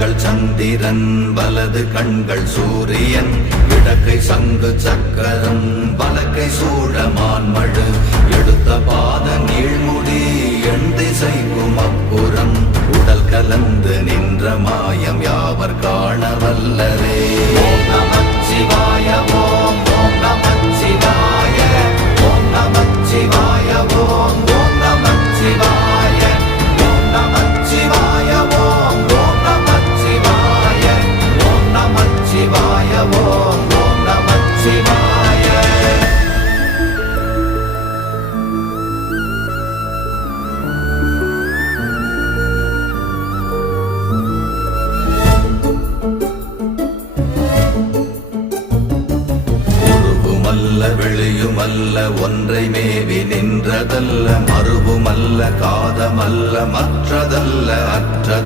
கண்கள் சந்திரன் வலது கண்கள் சூரியன் இடக்கை சங்கு சக்கரம் வலக்கை சூழமான்மழு எடுத்த பாத நீழ்முடி எண் திசைக்கும் அப்புறம் உடல் கலந்து நின்ற மாயம் யாவர் காண வல்லரே. ஓம் நமச்சிவாய ஓம் ஓம் நமச்சிவாய ஓம் நமச்சிவாய ஓம் ஓம் நமச்சிவாய ஓம் நமச்சிவாய ஓம் ஓம் நமச்சிவாய ஓம் நமச்சிவாய ஓம் ஓம் நமச்சிவாய. வெளியுமல்ல ஒன்றை மேவி நின்றதல்ல மறுவுமல்ல காதமல்ல மற்றதல்ல அற்ற